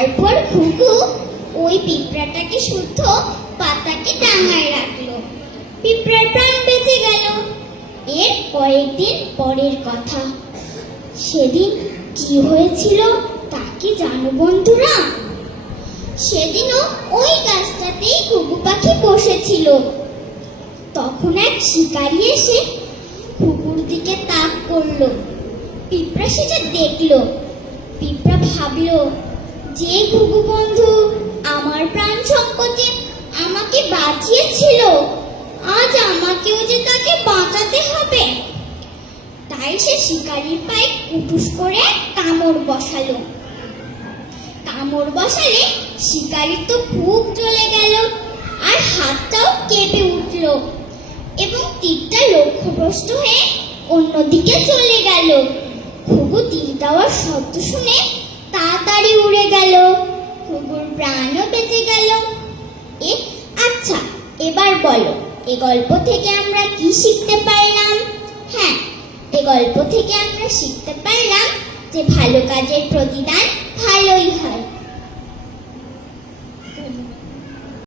তারপর ঘুঘু ওই পিঁপড়াটাকে শুদ্ধ পাতাকে ডাঙায় রাখলো। পিঁপড়ার প্রাণ বেঁচে গেল। এর কয়েকদিন পরের কথা। সেদিন কি হয়েছিল তা কি জানো বন্ধুরা? সেদিনও ওই গাছটাতেই ঘুঘু পাখি বসেছিল। তখন এক শিকারী এসে ঘুঘুর দিকে তাক করলো। পিঁপড়া সেটা দেখলো। পিঁপড়া ভাবলো, যে ঘুঘু বন্ধু আমার প্রাণ সংকটে আমাকে বাঁচিয়েছিল, আজ আমাকেও যে তাকে বাঁচাতে হবে। তাই সে শিকারীর পায়ে কুটুস করে কামড় বসালো। কামড় বসালে শিকারীর তো খুব জ্বলে গেল, আর হাতটাও কেঁপে উঠল, এবং তীরটা লক্ষ্যভ্রষ্ট হয়ে অন্যদিকে চলে গেল। ঘুঘু তীর দেওয়ার শব্দ শুনে তাড়াতাড়ি উড়ে গেল। ঘুঘুর প্রাণও বেঁচে গেল। আচ্ছা, এবার বলো, এ গল্প থেকে আমরা কি শিখতে পারলাম? হ্যাঁ, এ গল্প থেকে আমরা শিখতে পারলাম যে ভালো কাজের প্রতিদান ভালোই হয়।